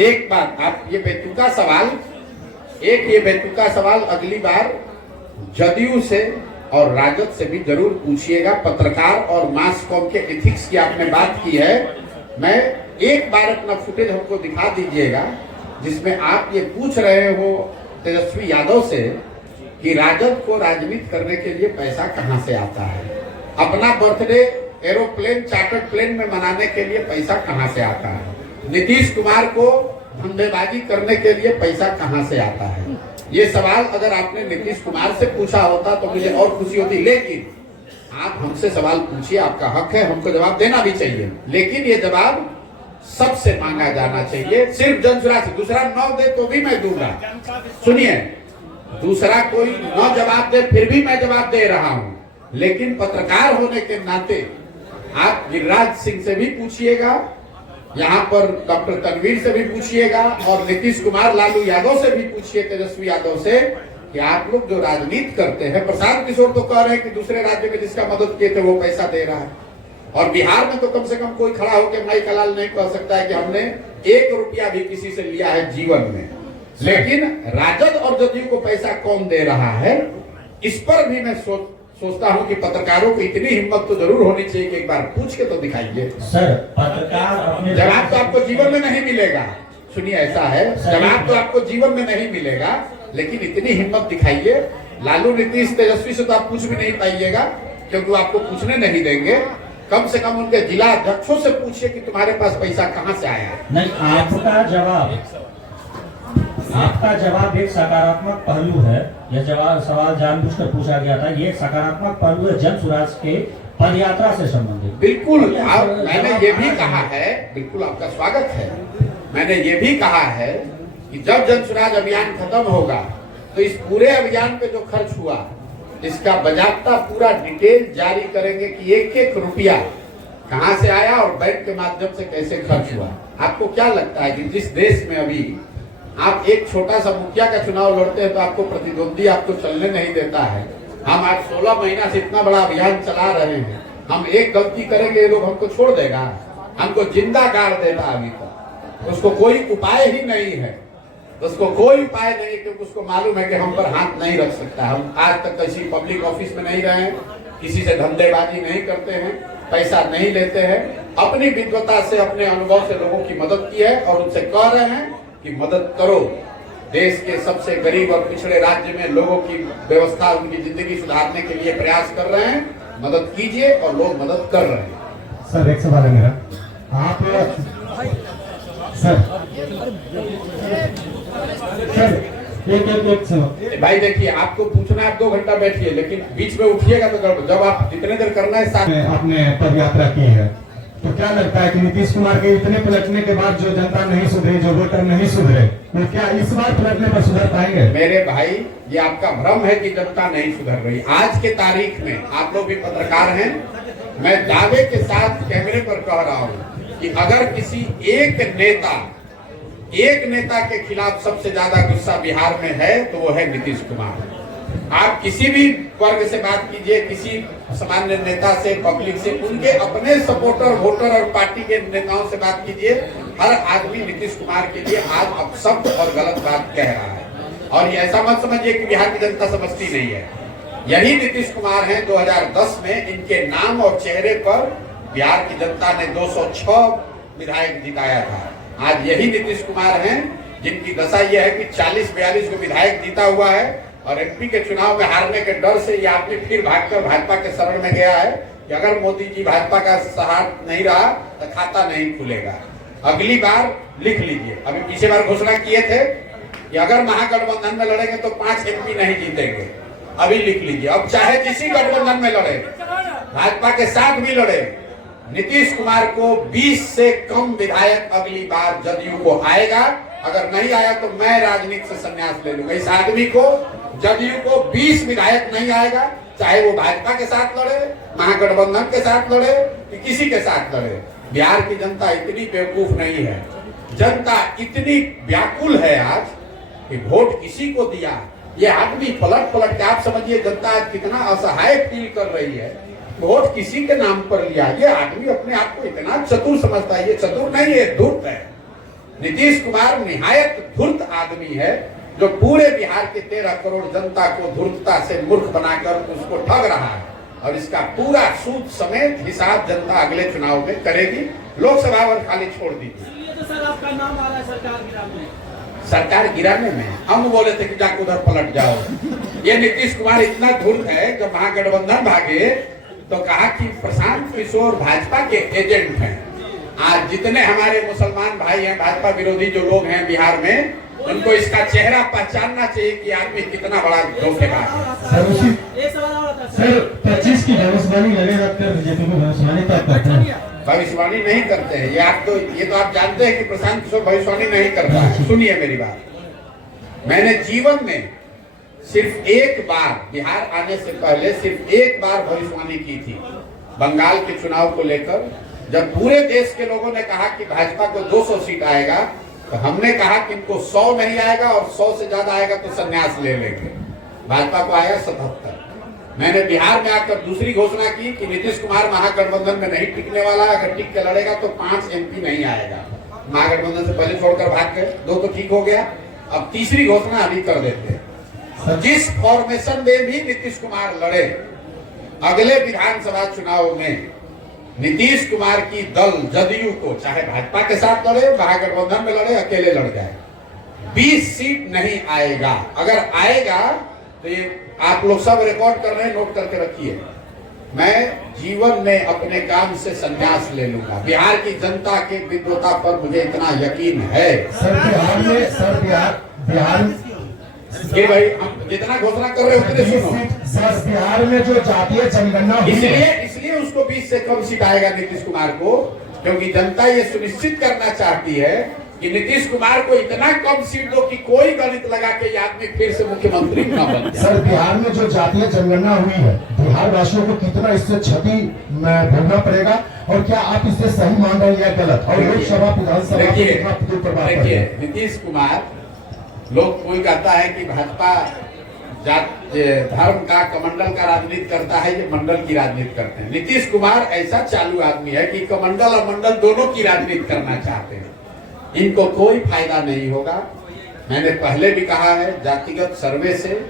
एक बात, आप ये बेतुका सवाल अगली बार जदयू से और राजद से भी जरूर पूछिएगा। पत्रकार और मास कॉम के एथिक्स की आपने बात की है, मैं एक बार अपना फुटेज हमको दिखा दीजिएगा जिसमें आप ये पूछ रहे हो तेजस्वी यादव से कि राजद को राजनीति करने के लिए पैसा कहां से आता है, अपना बर्थडे एरोप्लेन, चार्टर्ड प्लेन में मनाने के लिए पैसा कहां से आता है, नीतीश कुमार को धंधेबाजी करने के लिए पैसा कहां से आता है। ये सवाल अगर आपने नीतीश कुमार से पूछा होता तो मुझे और खुशी होती, लेकिन आप हमसे सवाल पूछिए, आपका हक है, हमको जवाब देना भी चाहिए, लेकिन ये जवाब सबसे मांगा जाना चाहिए, सिर्फ जनसुराज से। दूसरा न दे तो भी मैं दूंगा, सुनिए, दूसरा कोई न जवाब दे फिर भी मैं जवाब दे रहा हूं, लेकिन पत्रकार होने के नाते आप गिरिराज सिंह से भी पूछिएगा, यहाँ पर डॉक्टर तनवीर से भी पूछिएगा और नीतीश कुमार, लालू यादव से भी पूछिए, तेजस्वी यादव से, कि आप लोग जो राजनीति करते हैं, प्रशांत किशोर तो कह रहे हैं कि दूसरे राज्य में जिसका मदद किए थे वो पैसा दे रहा है, और बिहार में तो कम से कम कोई खड़ा होकर भाई कलाल नहीं कह सकता है कि हमने 1 रुपया भी किसी से लिया है जीवन में। लेकिन राजद और जदयू को पैसा कौन दे रहा है, इस पर भी मैं सोचता हूं कि पत्रकारों को इतनी हिम्मत तो जरूर होनी चाहिए कि एक बार पूछ के तो दिखाइए। सर पत्रकार अपने जवाब तो आपको जीवन में नहीं मिलेगा। सुनिए, ऐसा है, जवाब तो आपको जीवन में नहीं मिलेगा, लेकिन इतनी हिम्मत दिखाइए। लालू, नीतीश, तेजस्वी से तो आप पूछ भी नहीं पाइएगा, क्योंकि वो आपको पूछने नहीं देंगे। कम से कम उनके जिला अध्यक्षों से पूछिए कि तुम्हारे पास पैसा कहां से आया। नहीं, आपका जवाब एक सकारात्मक पहलू है। यह सवाल जानबूझकर पूछा गया था। ये एक सकारात्मक पहलू है जन स्वराज के पदयात्रा से संबंधित। बिल्कुल, मैंने ये भी कहा है, बिल्कुल आपका स्वागत है। मैंने ये भी कहा है कि जब जन स्वराज अभियान खत्म होगा तो इस पूरे अभियान पे जो खर्च हुआ, इसका बाजाबता पूरा डिटेल जारी करेंगे कि एक एक रुपया कहां से आया और बैंक के माध्यम से कैसे खर्च हुआ। आपको क्या लगता है कि जिस देश में अभी आप एक छोटा सा मुखिया का चुनाव लड़ते हैं तो आपको प्रतिद्वंदी आपको चलने नहीं देता है। हम आज 16 महीना से इतना बड़ा अभियान चला रहे हैं, हम एक गलती करेंगे ये लोग हमको छोड़ देगा, हमको जिंदा गाड़ देगा। अभी तक उसको कोई उपाय ही नहीं है, उसको कोई उपाय नहीं, क्योंकि उसको मालूम है कि हम पर हाथ नहीं रख सकता। हम आज तक किसी पब्लिक ऑफिस में नहीं रहे, किसी से धंधेबाजी नहीं करते हैं, पैसा नहीं लेते हैं, अपनी विद्वता से, अपने अनुभव से लोगों की मदद की है और उनसे कह रहे हैं कि मदद करो। देश के सबसे गरीब और पिछड़े राज्य में लोगों की व्यवस्था, उनकी जिंदगी सुधारने के लिए प्रयास कर रहे हैं, मदद कीजिए और लोग मदद कर रहे हैं। सर एक सवाल है मेरा, आप सर भाई देखिए, आपको पूछना है, आप 2 घंटा बैठिए, लेकिन बीच में उठिएगा तो गड़बड़। जब आप जितने देर करना है साथ आपने पद यात्रा की है, तो क्या लगता है कि नीतीश कुमार के इतने पलटने के बाद जो जनता नहीं सुधरी, जो वोटर नहीं सुधरे, वो क्या इस बार पलटने पर सुधर पाएंगे? मेरे भाई, ये आपका भ्रम है कि जनता नहीं सुधर रही। आज के तारीख में आप लोग भी पत्रकार हैं, मैं दावे के साथ कैमरे पर कह रहा हूं कि अगर किसी एक नेता के खिलाफ सबसे ज्यादा गुस्सा बिहार में है तो वो है नीतीश कुमार। आप किसी भी वर्ग से बात कीजिए, किसी सामान्य नेता से, पब्लिक से, उनके अपने सपोर्टर, वोटर और पार्टी के नेताओं से बात कीजिए, हर आदमी नीतीश कुमार के लिए आज अपशब्द और गलत बात कह रहा है। और ये ऐसा मत समझिए कि बिहार की जनता समझती नहीं है। यही नीतीश कुमार हैं, 2010 में इनके नाम और चेहरे पर बिहार की जनता ने 206 विधायक जिताया था। आज यही नीतीश कुमार हैं जिनकी दशा यह है कि 40-42 को विधायक जीता हुआ है और एमपी के चुनाव में हारने के डर से यह आदमी फिर भागकर भाजपा के शरण में गया है कि अगर मोदी जी भाजपा का साथ नहीं रहा तो खाता नहीं खुलेगा। अगली बार लिख लीजिए, अभी पिछले बार घोषणा किए थे कि अगर महागठबंधन में लड़ेंगे तो 5 एमपी नहीं जीतेंगे। अभी लिख लीजिए, अब चाहे किसी गठबंधन में लड़े, भाजपा के साथ भी लड़े, नीतीश कुमार को 20 से कम विधायक अगली बार जदयू को आएगा। अगर नहीं आया तो मैं राजनीति से संन्यास ले लूंगा। इस आदमी को, जदयू को 20 विधायक नहीं आएगा, चाहे वो भाजपा के साथ लड़े, महागठबंधन के साथ लड़े, कि किसी के साथ लड़े। बिहार की जनता इतनी बेवकूफ नहीं है, जनता इतनी व्याकुल है आज कि वोट किसी को दिया। ये आदमी पलट पलट के, आप समझिए जनता आज कितना असहाय फील कर रही है, वोट किसी के नाम पर लिया। ये आदमी अपने आप को इतना चतुर समझता है, ये चतुर नहीं है, धूर्त है। नीतीश कुमार निहायत धूर्त आदमी है, जो पूरे बिहार के 13 करोड़ जनता को धूर्तता से मूर्ख बनाकर उसको ठग रहा है। और इसका पूरा सूद समेत हिसाब जनता अगले चुनाव में करेगी। लोकसभा और खाली छोड़ दीजिए। तो सर आपका नाम आ रहा है सरकार गिराने में। हम बोले थे कि जाकर उधर पलट जाओ। ये नीतीश कुमार इतना धूर्त है, जब महागठबंधन भागे तो कहा कि प्रशांत किशोर भाजपा के एजेंट हैं। आज जितने हमारे मुसलमान भाई हैं, भाजपा विरोधी जो लोग हैं बिहार में, उनको इसका चेहरा पहचानना चाहिए कि आदमी कितना बड़ा धोखेबाज है। सर 25 की भविष्यवाणी लगे रखकर बीजेपी को भविष्यवाणी तक करते हैं। भविष्यवाणी नहीं करते हैं, ये तो आप जानते हैं कि प्रशांत किशोर भविष्यवाणी नहीं करता है। सुनिए मेरी बात, मैंने जीवन में सिर्फ एक बार, बिहार आने से पहले सिर्फ एक बार भविष्यवाणी की थी, बंगाल के चुनाव को लेकर। जब पूरे देश के लोगों ने कहा कि भाजपा को 200 सीट आएगा, तो हमने कहा कि इनको 100 नहीं आएगा और 100 से ज्यादा आएगा तो संन्यास ले लेंगे। भाजपा को आया 77। मैंने बिहार में आकर दूसरी घोषणा की कि नीतीश कुमार महागठबंधन में नहीं टिकने वाला, अगर टिक के लड़ेगा तो 5 एमपी नहीं आएगा। महागठबंधन से पहले छोड़कर भाग गए, 2 तो ठीक हो गया। अब तीसरी घोषणा अभी कर देते हैं। जिस फॉर्मेशन में भी नीतीश कुमार लड़े, अगले विधानसभा चुनाव में नीतीश कुमार की दल जदयू को चाहे भाजपा के साथ लड़े, महागठबंधन में लड़े, अकेले लड़ जाए, 20 सीट नहीं आएगा। अगर आएगा तो ये आप लोग सब रिकॉर्ड कर रहे हैं, नोट करके रखिए। मैं जीवन में अपने काम से संन्यास ले लूंगा। बिहार की जनता के विद्वता पर मुझे इतना यकीन है। सर बिहार कि भाई हम जितना घोषणा कर रहे हैं उतने सुनो। सर बिहार में जो जातीय जनगणना हुई है, इसलिए उसको 20 से कम सीट आएगा नीतीश कुमार को, क्योंकि जनता ये सुनिश्चित करना चाहती है कि नीतीश कुमार को इतना कम सीट दो कि कोई गणित लगा के ये आदमी फिर से मुख्यमंत्री न बन जाए। सर बिहार में जो जातीय जनगणना हुई है, बिहार वासियों को कितना इससे क्षति भोगना पड़ेगा, और क्या आप इसे सही मान रहे हैं या गलत? और लोकसभा विधानसभा को कितना प्रभाव पड़ेगा? नीतीश कुमार, लोग कोई कहता है कि भाजपा जात धर्म का कमंडल का राजनीति करता है, ये मंडल की राजनीति करते हैं। नीतीश कुमार ऐसा चालू आदमी है कि कमंडल और मंडल दोनों की राजनीति करना चाहते हैं। इनको कोई फायदा नहीं होगा। मैंने पहले भी कहा है, जातिगत सर्वे से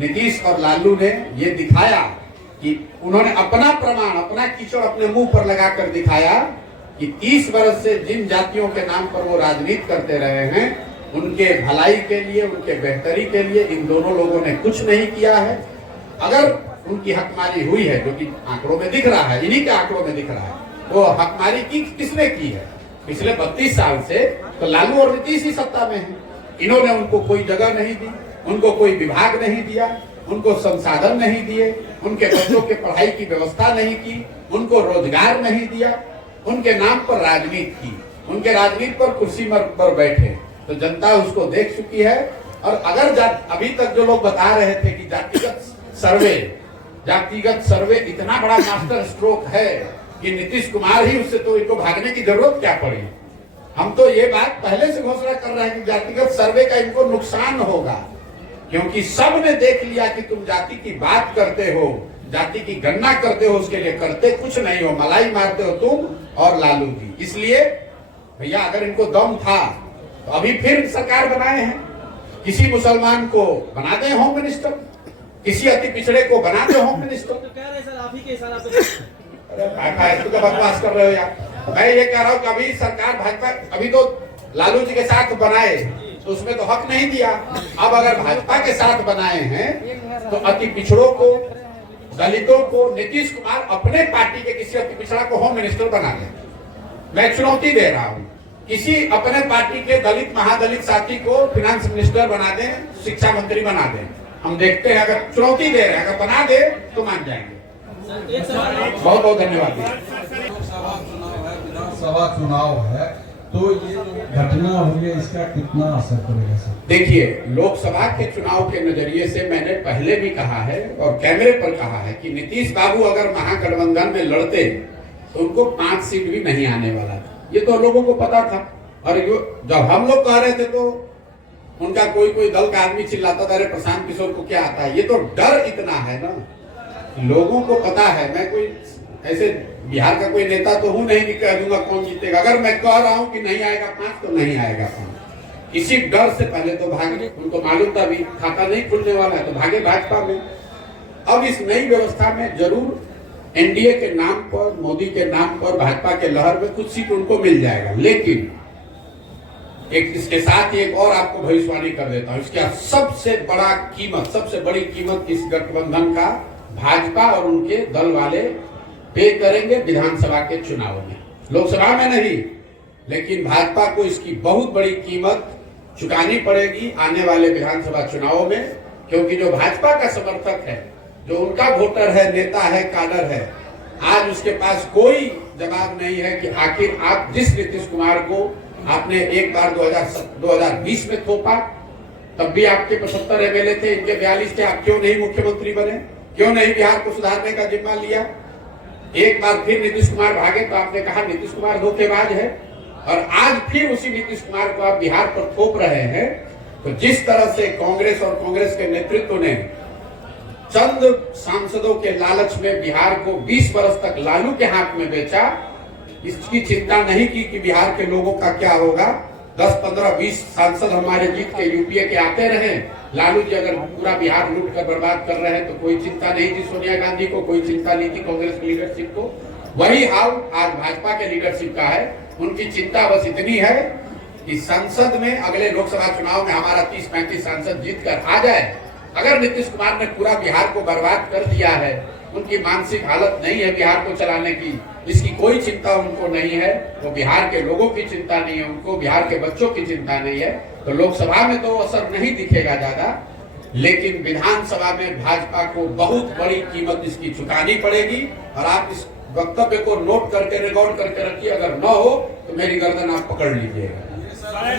नीतीश और लालू ने ये दिखाया कि उन्होंने अपना प्रमाण, अपना कीचड़ अपने मुंह पर लगाकर दिखाया कि 30 वर्ष से जिन जातियों के नाम पर वो राजनीति करते रहे हैं, उनके भलाई के लिए, उनके बेहतरी के लिए इन दोनों लोगों ने कुछ नहीं किया है। अगर उनकी हकमारी हुई है, जो कि आंकड़ों में दिख रहा है, इन्हीं के आंकड़ों में दिख रहा है, वो हकमारी किसने की है? पिछले 32 साल से तो लालू और नीतीश ही सत्ता में है। इन्होंने उनको कोई जगह नहीं दी, उनको कोई विभाग नहीं दिया, उनको संसाधन नहीं दिए, उनके बच्चों के पढ़ाई की व्यवस्था नहीं की, उनको रोजगार नहीं दिया, उनके नाम पर राजनीति की, उनके राजनीति पर कुर्सी पर बैठे। तो जनता उसको देख चुकी है। और अगर अभी तक जो लोग बता रहे थे कि जातिगत सर्वे इतना बड़ा मास्टर स्ट्रोक है कि नीतीश कुमार ही उससे, तो इनको भागने की जरूरत क्या पड़ी? हम तो ये बात पहले से घोषणा कर रहे हैं कि जातिगत सर्वे का इनको नुकसान होगा, क्योंकि सब ने देख लिया कि तुम जाति की बात करते हो, जाति की गणना करते हो, उसके लिए करते कुछ नहीं हो, मलाई मारते हो तुम और लालू जी। इसलिए भैया, अगर इनको दम था तो अभी फिर सरकार बनाए हैं। किसी मुसलमान को बना दे होम मिनिस्टर, किसी अति पिछड़े को बना दे होम मिनिस्टर। तो क्या बकवास कर रहे हो यार? मैं ये कह रहा हूँ, कभी सरकार भाजपा, अभी तो लालू जी के साथ बनाए तो उसमें तो हक नहीं दिया। अब अगर भाजपा के साथ बनाए हैं तो अति पिछड़ों को, दलितों को नीतीश कुमार अपने पार्टी के किसी अति पिछड़ा को होम मिनिस्टर बना दे। मैं चुनौती दे रहा हूँ, किसी अपने पार्टी के दलित महादलित साथी को फाइनेंस मिनिस्टर बना दें, शिक्षा मंत्री बना दें। हम देखते हैं, अगर चुनौती दे रहे हैं, अगर बना दे तो मान जाएंगे। बहुत बहुत धन्यवाद। लोकसभा चुनाव है, विधानसभा चुनाव है, तो ये जो घटना हुई है इसका कितना असर पड़ेगा सर? देखिए, लोकसभा के चुनाव के नजरिए से मैंने पहले भी कहा है और कैमरे पर कहा है कि नीतीश बाबू अगर महागठबंधन में लड़ते तो उनको 5 सीट भी नहीं आने वाला था। ये तो लोगों को पता था। और जब हम लोग कह रहे थे तो उनका कोई दल का आदमी चिल्लाता था, अरे प्रशांत किशोर को क्या आता है? ये तो डर इतना है ना, लोगों को पता है। मैं कोई ऐसे बिहार का कोई नेता तो हूं नहीं कि कह दूंगा कौन जीतेगा। अगर मैं कह रहा हूं कि नहीं आएगा 5 तो नहीं आएगा 5। इसी डर से पहले तो भागे, उनको मालूम था भी खाता नहीं खुलने वाला है, तो भागे भाजपा में। अब इस नई व्यवस्था में जरूर एनडीए के नाम पर, मोदी के नाम पर, भाजपा के लहर में कुछ सीट उनको मिल जाएगा। लेकिन एक इसके साथ एक और आपको भविष्यवाणी कर देता हूं, इसका सबसे बड़ी कीमत इस गठबंधन का भाजपा और उनके दल वाले पे करेंगे विधानसभा के चुनाव में। लोकसभा में नहीं, लेकिन भाजपा को इसकी बहुत बड़ी कीमत चुकानी पड़ेगी आने वाले विधानसभा चुनाव में, क्योंकि जो भाजपा का समर्थक है, जो उनका वोटर है, नेता है, काडर है, आज उसके पास कोई जवाब नहीं है कि आखिर आप जिस नीतीश कुमार को आपने एक बार 2020 में थोपा, तब भी आपके 75 एमएलए थे, इनके 42 थे, आप क्यों नहीं मुख्यमंत्री बने? क्यों नहीं बिहार को सुधारने का जिम्मा लिया? एक बार फिर नीतीश कुमार भागे तो आपने कहा नीतीश कुमार धोखेबाज है, और आज फिर उसी नीतीश कुमार को आप बिहार पर थोप रहे हैं। तो जिस तरह से कांग्रेस और कांग्रेस के नेतृत्व ने चंद सांसदों के लालच में बिहार को 20 वर्ष तक लालू के हाथ में बेचा, इसकी चिंता नहीं की कि बिहार के लोगों का क्या होगा। 10, 15, 20 सांसद हमारे जीत के यूपीए के आते रहे, लालू जी अगर पूरा बिहार लूट कर बर्बाद कर रहे हैं तो कोई चिंता नहीं थी सोनिया गांधी को, कोई चिंता नहीं थी कांग्रेस की लीडरशिप को। वही हाल आज भाजपा के लीडरशिप का है। उनकी चिंता बस इतनी है कि संसद में अगले लोकसभा चुनाव में हमारा 30-35 सांसद जीत कर आ जाए। अगर नीतीश कुमार ने पूरा बिहार को बर्बाद कर दिया है, उनकी मानसिक हालत नहीं है बिहार को चलाने की, इसकी कोई चिंता उनको नहीं है, वो बिहार के लोगों की चिंता नहीं है, उनको बिहार के बच्चों की चिंता नहीं है, तो लोकसभा में तो असर नहीं दिखेगा ज्यादा, लेकिन विधानसभा में भाजपा को बहुत बड़ी कीमत इसकी चुकानी पड़ेगी। और आप इस वक्तव्य को नोट करके रिकॉर्ड करके रखिए, अगर न हो तो मेरी गर्दन आप पकड़ लीजिएगा।